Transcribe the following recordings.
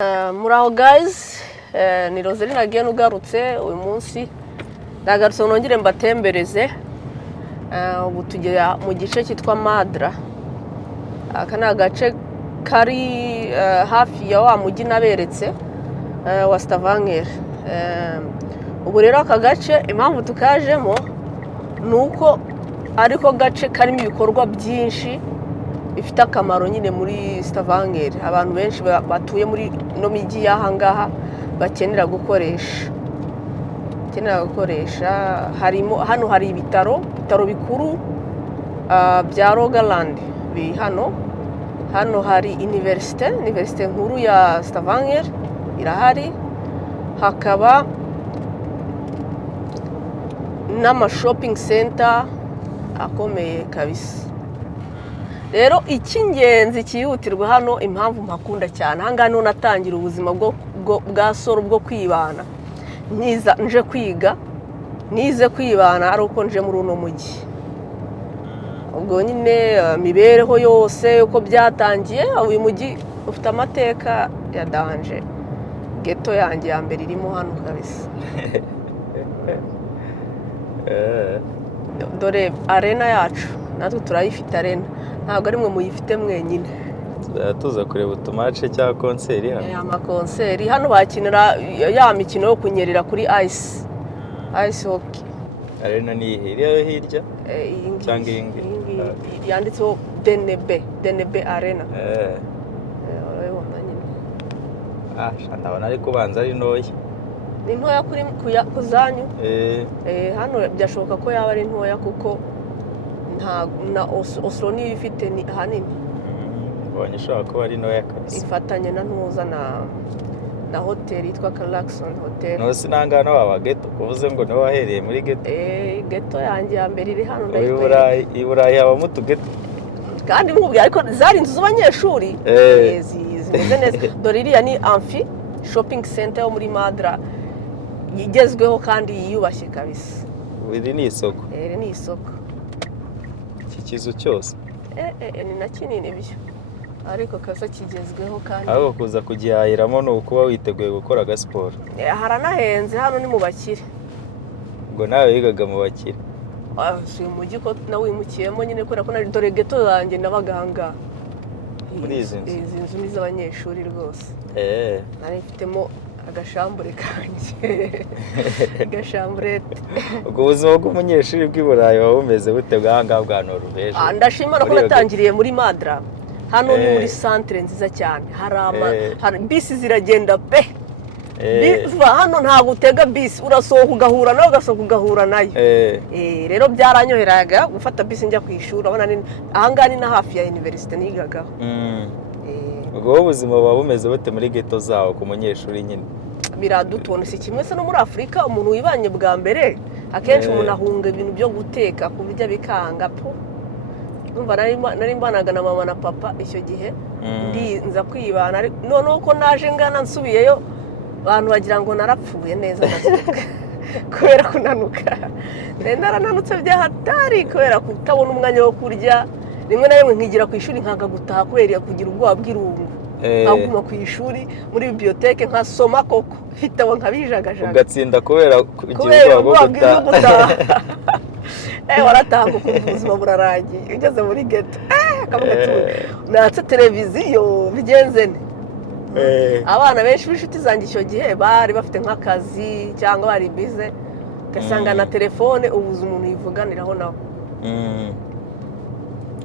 Muraho guys, ni Roseline again ugarutse uyu munsi ndagarutse nongere mbatembereze. Ubu tugera mu gice cyitwa Madra. Aka ni agace kari hafi ya wa mujyi naberetse wa Stavanger. Ubu rero aka gace impamvu tukajemo nuko ariko gace karimo ibikorwa byinshi bifite akamaro nyine muri Stavanger. Abantu benshi batuye muri no miji yahangaha bakenera gukoresha harimo hano hari ibitaro bikuru bya Rogaland biri hano hari universite nkuru ya Stavanger irahari, hakaba n'ama shopping center akomeye kabisa. Rero icy'ingenzi cyihutirwa hano impamvu mpakunda cyane hanga no natangira ubuzima bwa solo bwo kwibana nize kwibana ari uko nje muri uno mujyi. Ubwo nyine mibereho yose uko byatangiye uyu mujyi ufite amateka ya danger. Ghetto yanjye ya mbere irimo hano kabisa. Dore arena yacu natwe turayifite arena, ntabwo ari mwe muyifite mwenyine. Tuza kureba utumace cya konseri hano. Amakonseri hano bakinira ya mikino yo kunyerera kuri ice hockey. Arena ni iriya hirya cyangwa iyi yanditseho DNB Arena. Ndabona ari kubanza ari ntoya. Ni ntoya ku zanyu? Hano byashoboka ko yaba ari ntoya kuko na Oslo niyo ifite ni hanini. Ubonye ishobora kuba ari ntoya kabisa. Ifatanye na ntuza na hotel yitwa Clarkson Hotel. No sinangana waba ghetto kuvuze ngo niwe wahereye muri ghetto. Ghetto yanjye ya mbere iri hano I Burayi habamo utu ghetto. Kandi mubwiye ariko zari inzu z'abanyeshuri. Zimeze neza. Dore iriya ni Amphi shopping center yo muri Madra igezweho kandi yiyubashye kabisa. Iri ni isoko. Iri ni isoko. Iki kizu cyose. Ni na kinini byo. Ariko kaza kigezweho kandi. Aho kuza kugihahiramo no kuba witeguye gukora gasiporo. Haranahenze hano ni mu bakire. Ngo nawe yigaga mu bakire. Si umujyi ko nawe wimukiyemo nyine kubera ko nari dore ghetto zanjye nabaganga. Muri izi nzu ni z'abanyeshuri rwose. Nari mfitemo agashambure kanje. Gashamburete. Ubwo buzima bw'umunyeshuri bw'i Burayi waba bumeze bute bwanga bwa Norvège? Ndashimira ko natangiriye muri Madra. Hano ni muri centre nziza cyane. Hari bisi ziragenda pe. Hano ntabwo utega bisi urasohoka ugahura nayo ugasohoka ugahura nayo. Rero byaranyoheraga gufata bisi njya ku ishuri abona ahangani na hafi ya universite nigagaho. Ubwo ubuzima buba bumeze bute muri ghetto zawo ku munyeshuri nyine? Biradutona si kimwe se no muri Afrika umuntu wibanye bwa mbere akenshi umuntu ahunga ibintu byo guteka kubijya bikanga po. Numva nari mbanaga na mama na papa icyo gihe nza kwibana none uko naje ngana nsubiyeyo abantu bagira ngo narapfuye neza kubera kunanuka. Narananutse byahatari kubera kutabona umwanya wo kurya. Rimwe na rimwe nkigira ku ishuri nkaga gutaha kubera kugira ubwoba bw'irungu. Nkaguma ku ishuri muri biblioteke nkasoma koko hitabo nkabijagajaga. Ugatsinda kubera kugira ubwoba bwo gutaha. Waratanga ukuntu ubuzima burarangiye ugeze muri ghetto. Akavuga ati natse televiziyo bigenze ne. Abana benshi b'inshuti zanjye icyo gihe bari bafite nk'akazi cyangwa bari bize ugasanga na telefone ubuze umuntu yivuganiraho nawe.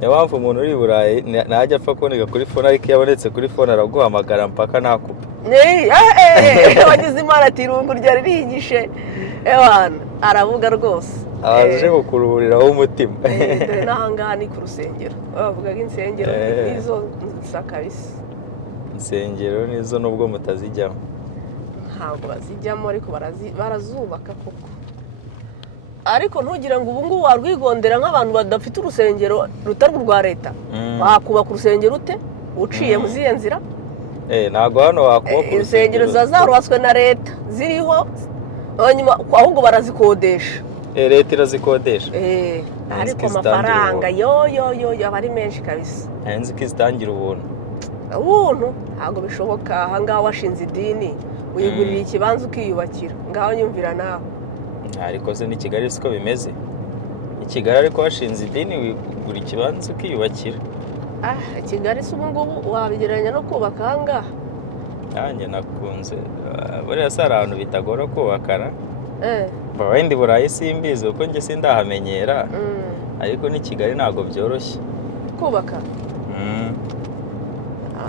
Mpamvu umuntu uri Burayi najya apfa kuboneka kuri phone ariko yabonetse kuri phone araguhamagara mpaka nakupa. Wagize imana ati irungu ryari rihishe ewana aravuga rwose. Aje kukuruhuriraho umutima. Dore n'ahangaha ni ku rusengero. Bavugaga insengero nizo sakabisi. Insengero nizo nubwo mutazijyamo. Ntabwo bazijyamo ariko barazubaka koko. Ariko ntugire ngo ubu ngubu warwigondera nk'abantu badafite urusengero rutari rwa leta. Wakubaka urusengero ute uciye mu zihe nzira? Ntabwo hano wakubaka urusengero zarubatswe na leta ziriho ahubwo barazikodesha. Leta irazikodesha. Ariko amafaranga yo aba ari menshi kabisa. Nzi ko izitangira ubuntu. ubuntu ntabwo bishoboka ahangaha washinze idini wigurira ikibanza ukiyubakira ngaho nyumvira nawe. ariko se ni Kigali siko bimeze, i Kigali ariko washinze idini wigura ikibanza ukiyubakira. Kigali se ubu ngubu wabigereranya no kubaka ahangaha? nanjye nakunze buriya se hari ahantu bitagora kubakana. wenda i Burayi simbizi kuko njye sindahamenyera, ariko ni Kigali ntabwo byoroshye kubaka.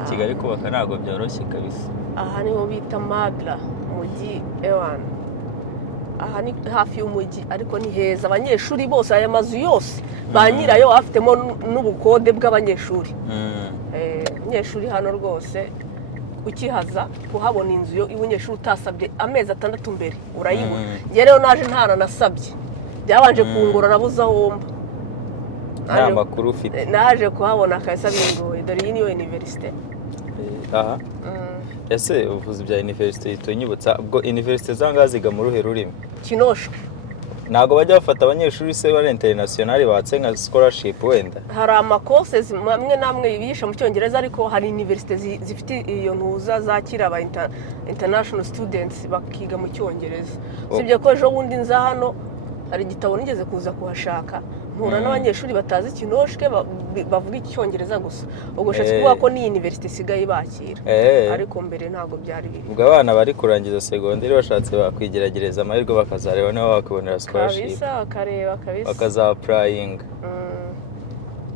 Kigali kubaka ntabwo byoroshye kabisa. Aha niho bita Madra umujyi ewana, aha ni hafi y'umujyi ariko ni heza, abanyeshuri bose aya mazu yose ba nyirayo afitemo n'ubukode bw'abanyeshuri. Abanyeshuri hano rwose ukihaza kuhabona inzu y'umunyeshuri utasabye amezi 6 mbere urayibona. Njye rero naje ntaranasabye, byabanje kungora nabuze aho mba. nta makuru ufite. Naje kuhabona akahise bingoye, dore iyi niyo universite. aha ese uvuze ibya universite tunyibutsa ubwo universite zangahe ziga mu ruhe rurimi? Kinosho. ntabwo bajya bafata abanyeshuri se bari international batse nka scholarship wenda? Hari amakoses amwe namwe bigisha mu cyongereza, ariko hari universite zifite iyo ntuza zakira aba international students bakiga mu cyongereza. Sibye ko ejo bundi nza hano hari igitabo nigeze kuza kuhashaka mpura n'abanyeshuri batazi Kinoshwe bavuga icyongereza gusa. Ubwo shatse kuvuga ko ni universite sigaye bakira, ariko mbere ntago byari biri. ubwo abana bari kurangiza segonderi bashatse bakwigerageza amahirwe bakazareba niho bakabonera scholarship kabisa, bakareba kabisa, bakazaprayinga.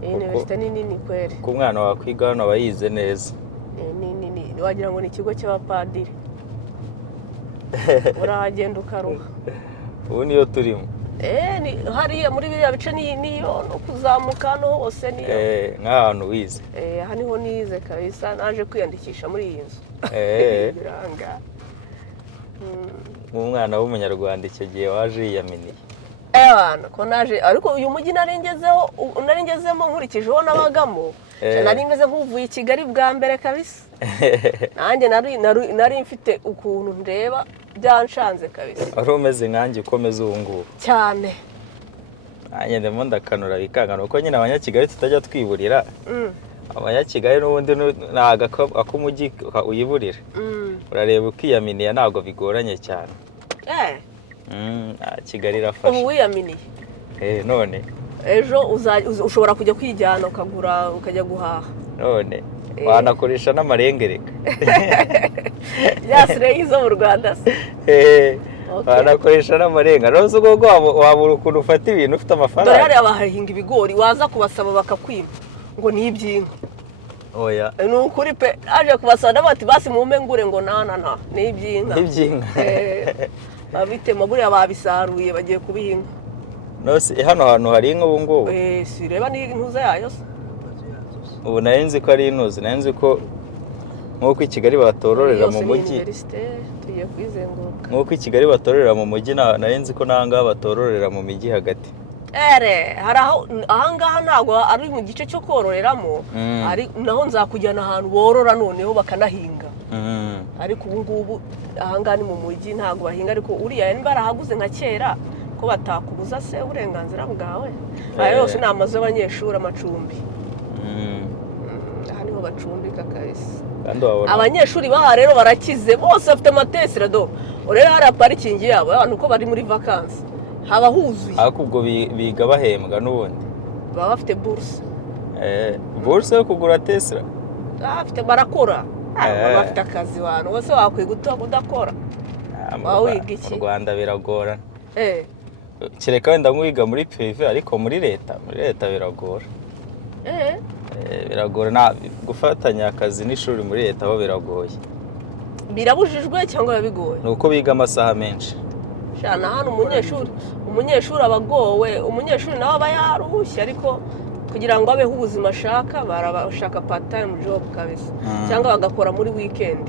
iyi universite ni nini kweri, ku mwana wakwiga hano aba yize neza. ni wagira ngo ni ikigo cy'abapadiri. urahagenda ukaruha. ubu niyo turimo. ni hariya muri biriya bice niyo no kuzamuka no hose niyo. nk'ahantu wize. aha niho nize kabisa, naje kwiyandikisha muri iyi nzu. biranga. nk'umwana w'umunyarwanda icyo gihe waje yiyaminiye. ko naje, ariko uyu mujyi naringezemo nkurikijeho nabagamo. nari meze nk'uvuye i Kigali bwa mbere kabisa. nanjye nari mfite ukuntu ndeba byanshanze kabisa. wari umeze nkanjye ukomeza ubu ngubu cyane. nanjye ndimo ndakanura bikangana kuko nyine abanyakigali tutajya twiburira. abanyakigali n'ubundi ntabwo ak'umujyi uyiburira. urareba ukiyaminiye ntabwo bigoranye cyane. Kigali irafasha. ubu wiyaminiye none ejo ushobora kujya kwijyana ukagura ukajya guhaha. none wanakoresha n'amarengereka. byasireyi zo mu Rwanda se. wanakoresha n'amarenga. rose ubwo wabura ukuntu ufata ibintu ufite amafaranga. dore hariya bahahinga ibigori waza kubasaba bakakwima ngo ni iby'inka. oya ni ukuri pe, aje kubasaba bati basi mumpe ngure ngo na ni iby'inka. babitema buriya babisaruye bagiye kubihinga. nose hano hantu hari inka ubu ngubu? sireba ni intuza yayo se. ubu nari nzi ko ari intuzi, nari nzi ko nk'uko i Kigali batororera mu mujyi. tugiye kwizenguruka. nk'uko i Kigali batororera mu mujyi nari nzi ko n'ahangaha batororera mu mijyi hagati. hari ahangaha ntabwo ari mu gice cyo kororeramo, naho nzakujyana ahantu borora noneho bakanahinga. ariko ubu ngubu ahangaha ni mu mujyi ntabwo bahinga, ariko uriya niba barahaguze nka kera ko batakubuza se uburenganzira bwawe. aya yose ni amazu y'abanyeshuri, amacumbi. aha niho bacumbika kabisa. abanyeshuri baha rero barakize bose bafite amatesire do. urera hari parikingi yabo abantu uko bari muri vakansi haba huzuye. ariko ubwo biga bahembwa n'ubundi baba bafite buruse. buruse yo kugura tesira? barakora. bafite akazi abantu bose wakwiga udakora. wiga iki? mu Rwanda biragora. kereka wenda nk'uwiga muri prive, ariko muri leta biragora. biragora gufatanya akazi n'ishuri muri leta aho biragoye. birabujijwe cyangwa bigoye? ni uko biga amasaha menshi. shana hano umunyeshuri aba agowe. umunyeshuri nawe aba yarushye, ariko kugira ngo abeho ubuzima ashaka barabashaka part time job kabisa, cyangwa bagakora muri weekend.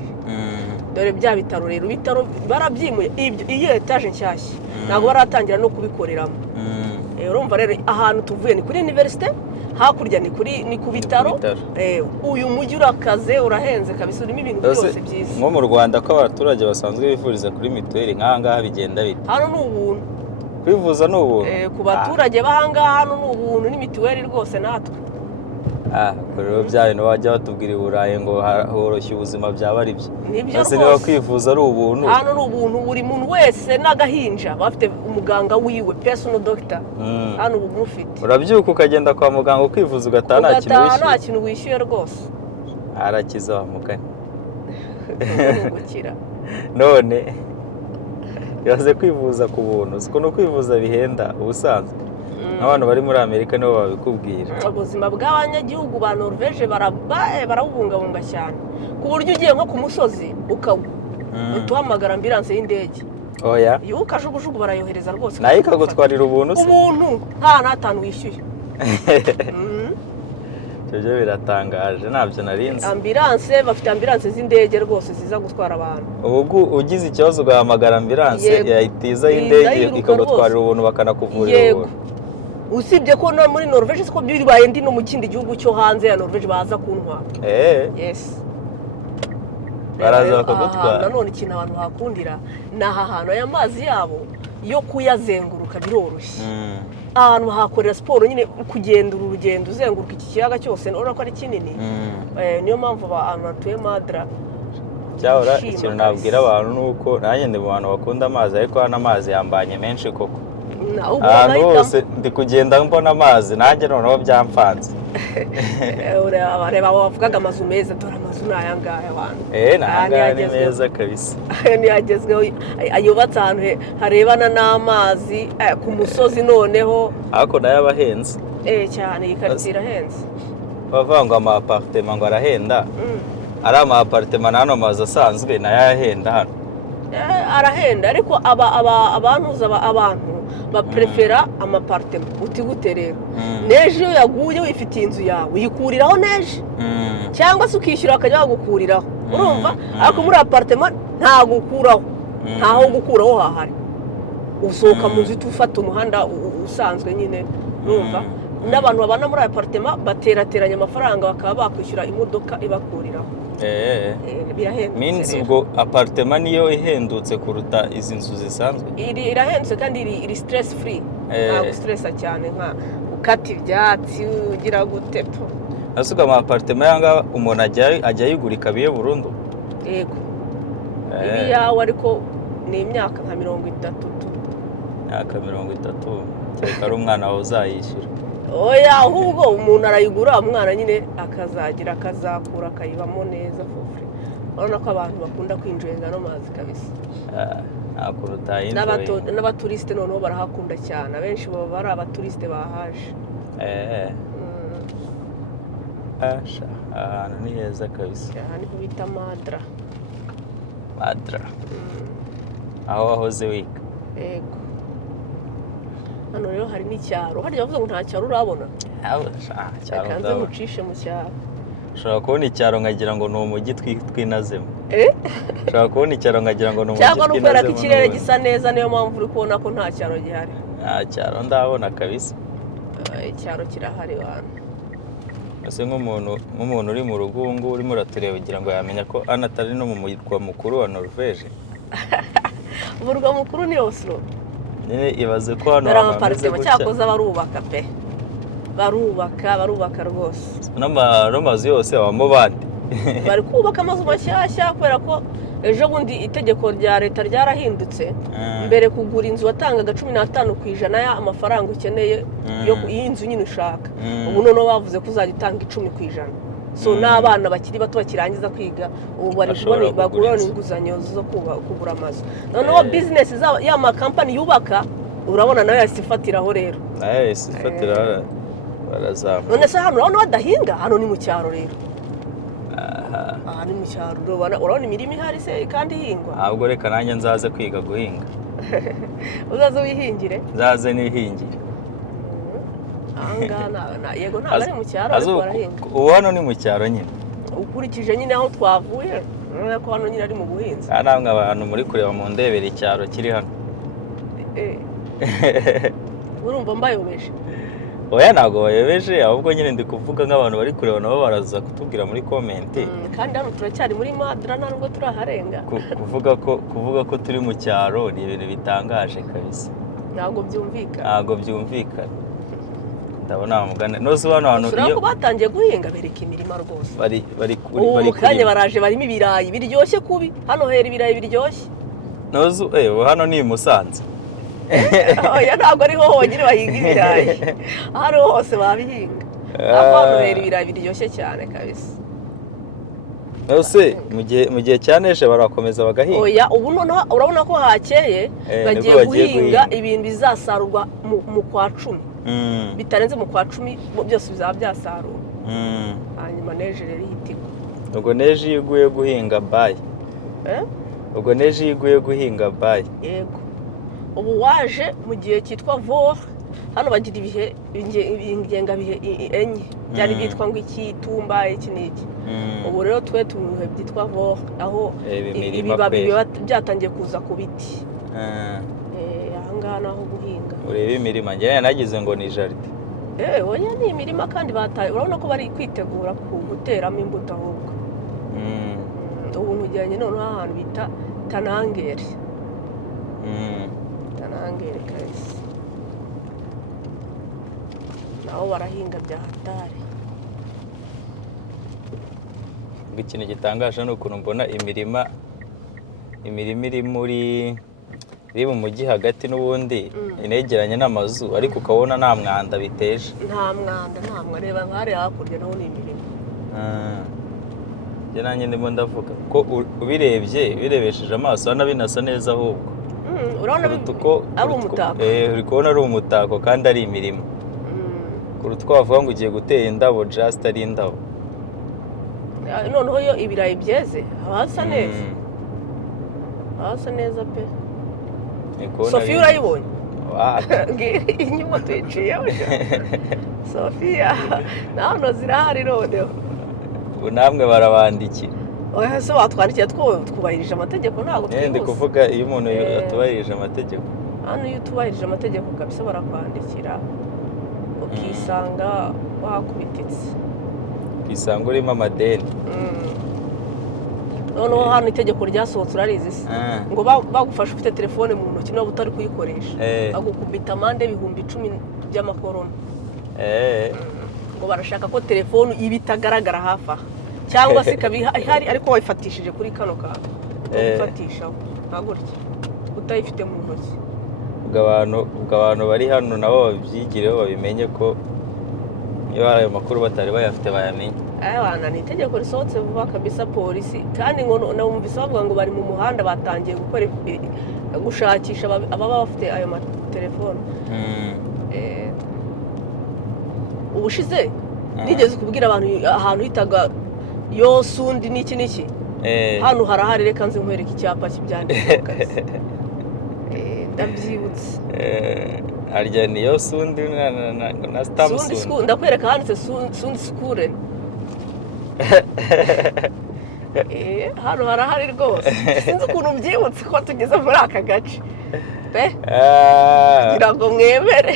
dore bya bitaro rero, ibitaro barabyimuye. iyi etaje nshyashya ntabwo baratangira no kubikoreramo. urumva rero ahantu tuvuye ni kuri universite, hakurya ni ku bitaro. uyu mujyi urakaze, urahenze kabisa, urimo ibintu byose byiza. nko mu Rwanda ko abaturage basanzwe bivuriza kuri mituweli, nk'ahangaha bigenda bite? hano ni ubuntu. kwivuza ni ubuntu ku baturage b'ahangaha hano ni ubuntu, ni mituweli rwose natwe. rero bya bintu bajya batubwira i Burayi ngo horoshya ubuzima byaba ari byo. Nibyo Ese niba rwose. kwivuza ari ubuntu. Hano ni ubuntu, buri muntu wese n'agahinja bafite umuganga wiwe personal doctor. Hano ubu mufite. Urabyuka ukagenda kwa muganga ukivuza ugataha nta kintu wishyuye rwose. Arakiza wa mugani. Gukira. None yaze kwivuza ku buntu, siko no kwivuza bihenda ubusanzwe. Abantu bari muri Amerika nibo babikubwira. Ubuzima bw'abanyagihugu ba Norvège barabubungabunga cyane. Ku buryo ugiye nko ku musozi ukagwa. Utuhamagara ambulance y'indege. Oya. Iyo ukajugujugu barayohereza rwose. Nayo ikagutwarira ubuntu se. Ubuntu nta natanu wishyuye. Ibyo biratangaje ntabyo narinzi. Ambulance bafite ambulance z'indege rwose ziza gutwara abantu. Ubwo ugize ikibazo ugahamagara ambulance yahitiza y'indege ikagutwarira ubuntu bakanakuvurira ubuntu. Usibye ko no muri Norvège siko bibaye ndi no mu kindi gihugu cyo hanze ya Norvège baza kuntwara. Yes. Baraza bakagutwara. Nanone ikintu abantu hakundira ni aha hantu aya mazi yabo yo kuyazenguruka biroroshye. Ahantu hakorera siporo nyine kugenda urugendo uzenguruka iki kiyaga cyose urabona ko ari kinini. Niyo mpamvu abantu batuye Madra cyahora ikintu nabwira abantu nuko nanjye ndi mu bantu bakunda amazi ariko hano amazi yambanye menshi koko. Ahantu hose ndi kugenda mbona amazi nanjye noneho byamfanze. Bareba bavugaga amazu meza, dore amazu ni aya ngaya abantu. Nangaya ni meza kabisa. Ntiyagezweho yubatse ahantu harebana n'amazi ku musozi noneho. Ariko nayo abahenze. Cyane iyi karitsiye irahenze. Bavuga ngo ama apartment ngo arahenda. Ari ama apartment n'ano mazu asanzwe nayo arahenda hano. Arahenda ariko abantu baprefera amapartema uti gute rero neje iyo yaguye wifitiye inzu yawe uyikuriraho neje cyangwa se ukishyura akajya bagukuriraho urumva ariko muri apartema nta gukuraho ntaho gukuraho hahari usohoka mu nzu ufata umuhanda usanzwe nyine urumva n'abantu babana muri apartema baterateranya amafaranga bakaba bakwishyura imodoka ibakuriraho. Means ubwo apartment niyo ihendutse kuruta izi nzu zisanzwe. Irahendutse kandi iri stress free. Ntabwo stressa cyane nka ukata ibyatsi ugira gute po. Asuka ama apartment yanga umuntu ajya yigurika biye burundu. Yego. Ibi yawe ariko ni imyaka nka 30. Imyaka 30 cyeka ari umwana wawe uzayishyura. Oya ahubwo umuntu arayigura umwana nyine akazagira akazakura akayibamo neza fofre. Urabona ko abantu bakunda kwinjira no mazi kabisa. Nakuru tayinjoye. N'abaturiste noneho barahakunda cyane. Abenshi baba bari abaturiste bahaje. Ahantu ni heza kabisa. Aha niho bita Madra. Aho wahoze wiga. Yego. Hano rero hari n'icyaro. Harya bavuze ngo nta cyaro urabona? Cyaro kanze mucishe mu cyaro. Ushobora kubona icyaro nkagira ngo ni umujyi twinazemo. Ushobora kubona icyaro nkagira ngo ni umujyi twinazemo. Cyangwa n'ubera ko ikirere gisa neza niyo mpamvu uri kubona ko nta cyaro gihari. Nta cyaro ndabona kabisa. Icyaro kirahari abantu. Ese nk'umuntu uri mu rugungu urimo uratureba ugira ngo yamenya ko hano atari no mu murwa mukuru wa Norvège. Umurwa mukuru ni Oslo. Ibaze ko hano hameze gutya cyakoza barubaka pe barubaka rwose n'amazu yose abamo bande bari kubaka amazu mashyashya kubera ko ejo bundi itegeko rya leta ryarahindutse mbere kugura inzu watangaga 15% ya amafaranga ukeneye yo y'inzu nyine ushaka ubu noneho bavuze ko uzajya utanga 10%. So n'abana bakiri bato bakirangiza kwiga ubu bari kubona bagura inguzanyo zo kugura amazu noneho business y'ama company yubaka urabona nayo yasifatiraho rero yasifatira barazamu none se hano urabona badahinga hano ni mu cyaro rero aha ni mu cyaro urabona imirimo ihari se kandi ihingwa ahubwo reka nanjye nzaze kwiga guhinga uzaze wihingire nzaze nihingire yego ntabwo ari mu cyaro ariko barahinga ubu hano ni mu cyaro nyine ukurikije nyine aho twavuye urabona ko hano nyine ari mu buhinzi namwe abantu muri kureba mu ndebere icyaro kiri hano urumva mbayobeje oya ntabwo bayobeje ahubwo nyine ndi kuvuga nk'abantu bari kureba nabo baraza kutubwira muri komenti kandi hano turacyari muri Madra ntabwo turaharenga kuvuga ko turi mu cyaro ni ibintu bitangaje kabisa ntabwo byumvikana ibitabo nta mugane noze hano hantu iyo batangiye guhinga bereka imirima rwose bari mu kanya baraje barimo ibirayi biryoshye kubi hano hera ibirayi biryoshye noze hano ni Musanze oya ntabwo ariho honyine bahinga ibirayi ahari hose babihinga hano hera ibirayi biryoshye cyane kabisa nose mu gihe cyaneshe barakomeza bagahinga oya ubu noneho urabona ko hakeye bagiye guhinga ibintu bizasarurwa mu kwa 10 bitarenze mu kwa 10 byose bizaba byasarurwa hanyuma neje rero ihitiko ubwo neje iguye guhinga bayi ubwo neje iguye guhinga bayi yego ubu waje mu gihe cyitwa vor hano bagira ibihe ingenga bihe enye byari byitwa ngo ikitumba iki niki ubu rero twe tubihe byitwa vor aho ibibabi byatangiye kuza ku biti ahangaha naho guhinga ureba imirima njye nagize ngo ni jardin oya ni imirima kandi bataye urabona ko bari kwitegura guteramo imbuto ahubwo ubu mujyanye noneho ahantu bita Tanangere Tanangere kabisa naho barahinga bya hatari ikintu gitangaje ni ukuntu mbona imirima iri mu mujyi hagati n'ubundi inegeranye n'amazu ariko ukabona nta mwanda biteje nta mwanda reba nk'ahari hakurya naho ni imirima njye nanjye ndimo ndavuga ko birebesheje amaso hano binasa neza ahubwo urabona ari umutako uri kubona ari umutako kandi ari imirima kuruta uko wavuga ngo ugiye gutera indabo just ari indabo noneho iyo ibirayi byeze haba hasa neza pe Sofia urayibonye inyuma tuyiciyeho Sofia naho zirahari noneho namwe barabandikira oya se watwandikira twubahirije amategeko ntabwo twibuze ndi kuvuga iyo umuntu atubahirije amategeko hano iyo utubahirije amategeko kabisa barakwandikira ukisanga wakubititse ukisanga urimo amadeni noneho hano itegeko ryasohotse urarizi se ngo bagufashe ufite telefone mu ntoki niba utari kuyikoresha bagukubita amande ibihumbi 10 by'amakorona ngo barashaka ko telefone iba itagaragara hafi aha cyangwa se ikaba ihari ariko wayifatishije kuri kano kantu ufatishaho nta gutya utayifite mu ntoki ubwo abantu bari hano nabo babyigireho babimenye ko iyo hari ayo makuru batari bayafite bayamenye abana ni itegeko risohotse vuba kabisa polisi kandi ngo numvise bavuga ngo bari mu muhanda batangiye gukora gushakisha ababa bafite ayo matelefone ubushize nigeze kubwira abantu ahantu hitaga Yosundi n'iki hano harahari reka nze nkwereka icyapa kibyanditse kabisa ndabyibutse harya ni Yosundi na Stamsundi ndakwereka handitse Sundi Skuren hano harahari rwose sinzi ukuntu byibutse ko tugeze muri aka gace kugira ngo mwemere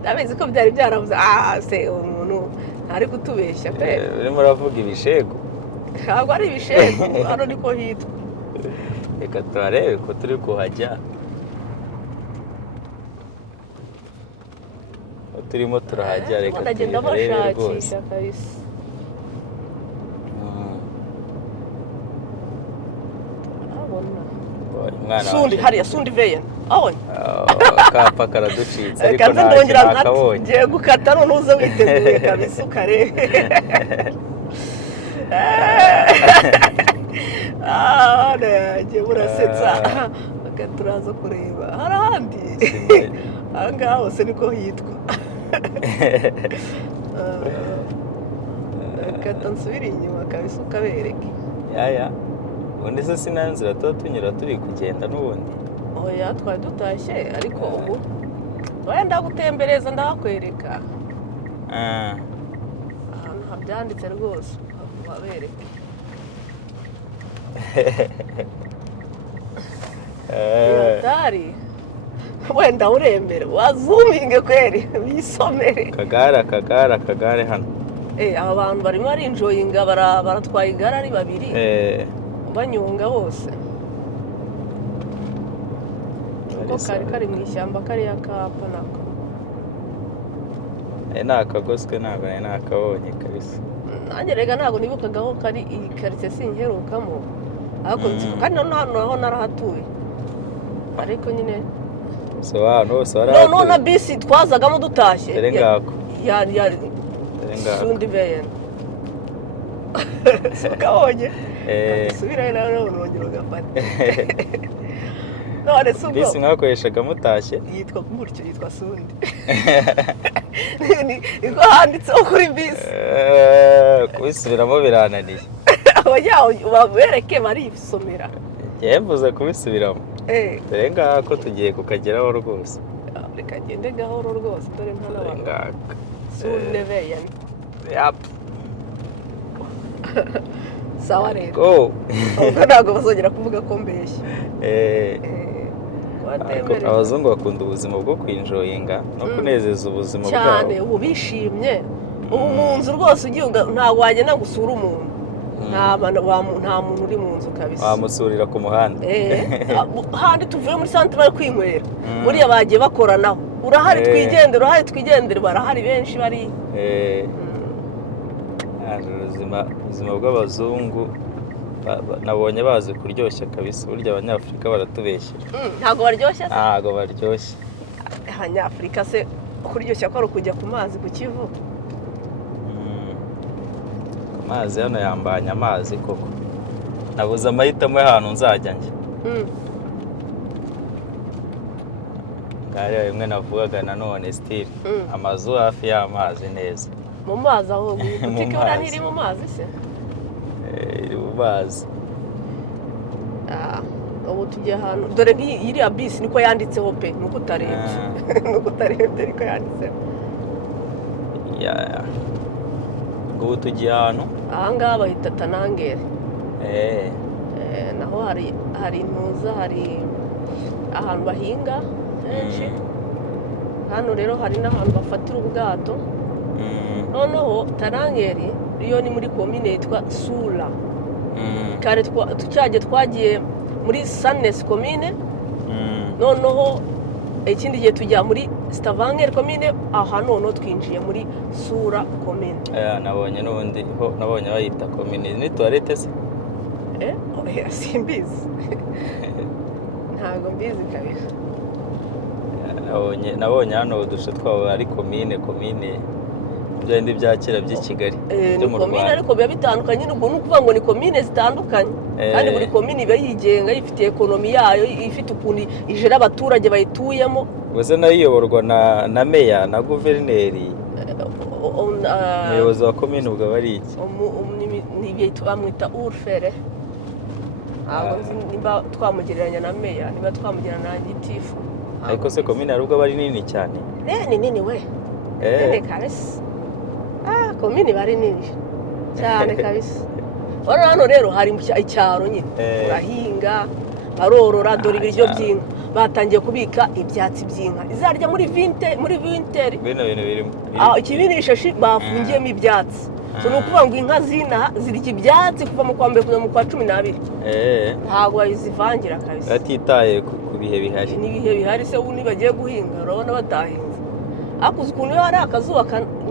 ndabizi ko byari byaravuze se umuntu ntari kutubeshya pe urimo uravuga ibishego ntabwo ari ibishego hano niko hitwa reka turarebe ko turi kuhajya turimo turahajya reka ndagenda bashakisha kabisa Sundi hariya Sundi veya abonye akapa karaducitse ariko nakabonye ngiye gukata none uze witeguye kabisa ukarebe ngiye murasetsa turaza kureba hari ahandi ahangaha hose niko hitwa kata nsubire inyuma kabisa ukabereke yaya ubundi se sinayo nzira tuba tunyura turi kugenda n'ubundi oya twari dutashye ariko ubu wenda gutembereza ndahakwereka ahantu habyanditse rwose wabereke yatari wenda urembere wazuminge kweri bisomere akagare hano aba bantu barimo barinjoyinga baratwaye igare ari babiri banyonga bose ko kari mu ishyamba kariya kapa nako nakagoswe ntabwo nari nakabonye kabisa. nanjye rega ntabwo nibukagaho kari iyi karitsiye sinherukamo ariko nzi ko kandi naho narahatuye ariko nyine so hano hose no na bisi twazagamo dutashye dore ngako ya sundi veyen kabonye subirayo nawe urongera ugafata none subwo bisi mwakoreshaga mutashye yitwa gutyo yitwa sundi niko handitseho kuri bisi kubisubiramo birananiye bereke barisomera mvuze kubisubiramo dore ngako tugiye kukageraho rwose reka ngende gahoro rwose dore nta n'abantu ngaka sunde veyen yap sawa rero ubwo ntabwo bazongera kuvuga ko mbeshya abazungu bakunda ubuzima bwo kwinjoyinga no kunezeza ubuzima bwabo cyane ubu bishimye ubu mu nzu rwose ugiye ntabwo wagenda ngo usure umuntu nta muntu uri mu nzu kabisa wamusurira ku muhanda handi tuvuye muri santere bari kwinywera buriya bagiye bakoranaho urahari twigendere barahari benshi bari ubuzima bw'abazungu nabonye bazi kuryoshya kabisa burya abanyafurika baratubeshyira ntabwo baryoshya se ntabwo baryoshya abanyafurika se kuryoshya ko ari ukujya ku mazi ku kivu amazi hano yambanye amazi koko nabuze amahitamo y'ahantu nzajya njye ngariya rimwe navugaga nanone sitiri amazu hafi y'amazi neza mu mazi aho butike ura ntiri mu mazi se iri mu mazi ubu tugiye ahantu dore iriya bisi niko yanditseho pe nuko utarebye niko yanditseho ubu tugiye ahantu ahangaha bahita tanangere naho hari intuza hari ahantu bahinga henshi hano rero hari n'ahantu bafatira ubwato noneho tanangere iyo ni muri komine yitwa sura kare twagiye muri sanesi komine noneho ikindi gihe tujya muri Stavanger komine aha noneho twinjiye muri sura komine nabonye n'ubundi nabonye bayita komine ni tuwarete se simbizi ntabwo mbizi kabisa nabonye hano udushe twabo ari komine byandi bya kera by'i Kigali byo mu Rwanda ariko biba bitandukanye n'ubwo nukuvuga ngo ni komine zitandukanye kandi buri komine iba yigenga ifite ekonomi yayo ifite ukuntu ijera abaturage bayituyemo gusa nayo iyoborwa na meya na guverineri umuyobozi wa komine ubwo bari iki bamwita urfere ntabwo nzi niba twamugereranya na meya niba twamugereranya na gitifu ariko se komine hari ubwo aba ari nini cyane ni nini we nini kabisa komine iba ari nini cyane kabisa hano rero hari icyaro nyine urahinga barorora dore ibiryo by'inka batangiye kubika ibyatsi by'inka izarya muri winteri bino bintu birimo ikibindi bishashi bafungiyemo ibyatsi ni ukuvuga ngo inka zinaha zirya ibyatsi kuva mu kwa mbere kugeza mu kwa 12 ntabwo bazivangira kabisa batitaye ku bihe bihari n'ibihe bihari se ubu nibagiye guhinga urabona batahinze akuze ukuntu iyo hari akazuba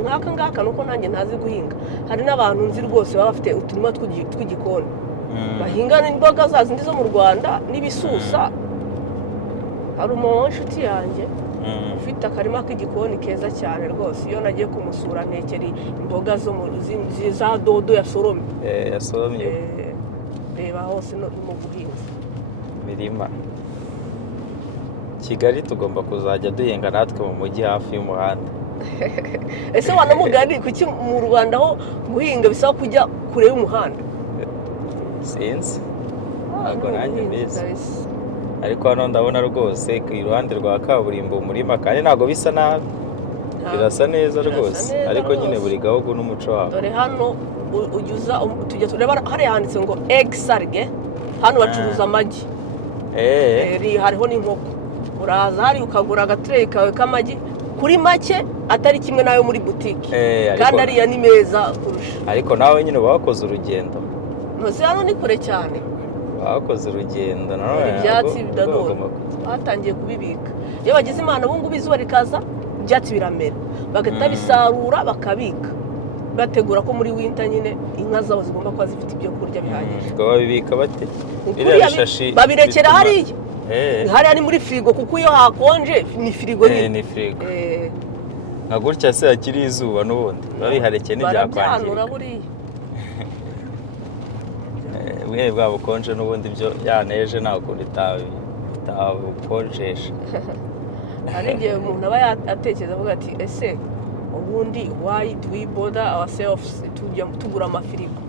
nk'aka ngaka nuko nanjye ntazi guhinga hari n'abantu nzi rwose baba bafite uturima tw'igikoni bahinga n'imboga za zindi zo mu Rwanda n'ibisusa hari umuntu w'inshuti yanjye ufite akarima k'igikoni keza cyane rwose iyo nagiye kumusura ntekera imboga zo za dodo yasoromye reba hose no mu buhinzi mirima Kigali tugomba kuzajya duhinga natwe mu mujyi hafi y'umuhanda ese wanamugani kuki mu Rwanda ho guhinga bisaba kujya kure y'umuhanda sinzi ntabwo nanjye mbizi ariko hano ndabona rwose ku iruhande rwa kaburimbo umurima kandi ntabwo bisa nabi birasa neza rwose ariko nyine buri gahugu n'umuco wabo dore hano tujya tureba hariya handitse ngo egg sarge hano bacuruza amagi hariho n'inkoko uraza hari ukagura agatureyi kawe k'amagi kuri make atari kimwe nayo muri butike kandi ariya ni meza kurusha ariko nawe nyine bakoze urugendo ntuzi hano ni kure cyane bakoze urugendo ibyatsi bidanura batangiye kubibika iyo bagize imana ubu ngubu izuba rikaza ibyatsi biramera bagahita bisarura bakabika bategura ko muri winter nyine inka zabo zigomba kuba zifite ibyo kurya bihagije. Ngo babibika bate? Biriya bishashi babirekera hariya. Hariya ni muri firigo kuko iyo hakonje ni firigo nyine. Ni firigo. Nka gutya se hakiri izuba n'ubundi babiharekeye n'ibyakwangirika. Buriya bwa bukonje n'ubundi byo yaneje nta kundi itabukonjesha. Hari igihe umuntu aba atekereza avuga ati ese ubundi why do we bother ourselves tugura amafirigo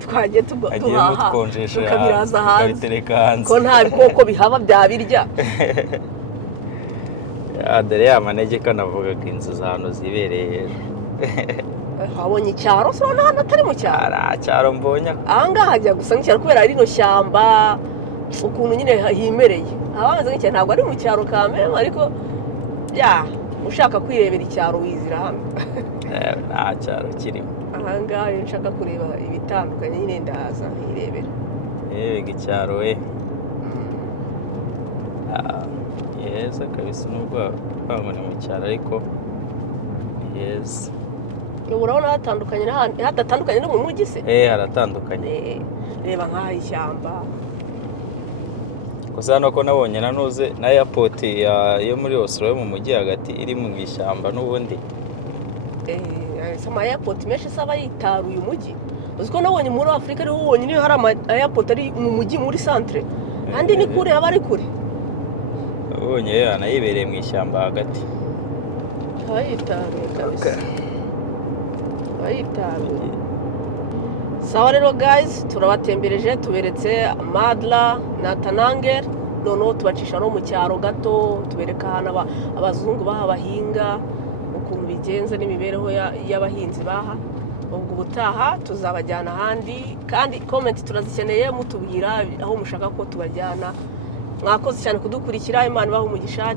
twagiye tuhaha tukabiraza hanze ko nta bikoko bihaba byabirya. Dore ya manegeka navugaga inzu z'ahantu zibereye hejuru. Wabonye icyaro se urabona hano atari mu cyaro? Cyaro mbonye ahangaha hajya gusa nk'icyaro kubera rino shyamba ukuntu nyine himereye abameze nk'icyaro ntabwo ari mu cyaro kamere ariko ushaka kwirebera icyaro wizira hano. Nta cyaro kirimo ahangaha iyo nshaka kureba ibitandukanye nyine ndaza nkirebera icyaro we heza kabisa nubwo baba ni mu cyaro ariko heza. Urabona hadatandukanye no mu mujyi se? Haratandukanye. Reba nk'aha ishyamba. Gusa hano ko nabonye nanuze na airport yo muri Oslo yo mu mujyi hagati iri mu ishyamba n'ubundi. Sama airport menshi saba yitaruye umujyi. Uziko nabonye muri Afrika ariho wonyine hari airport ari mu mujyi muri centre. Andi ni kure aba ari kure. Ubonye yanayibereye mu ishyamba hagati. Ayitaruye kabisa. Sawa rero guys, turabatembereje tuberetse Madla na Tananger, noneho tubacisha no mu cyaro gato tubereka hana abazungu baha bahinga ukuntu bigenza n'imibereho y'abahinzi baha. Ubwo ubutaha tuzabajyana ahandi kandi comment turazikeneye mutubwira aho mushaka ko tubajyana. Mwakoze cyane kudukurikira, Imana ibahe umugisha.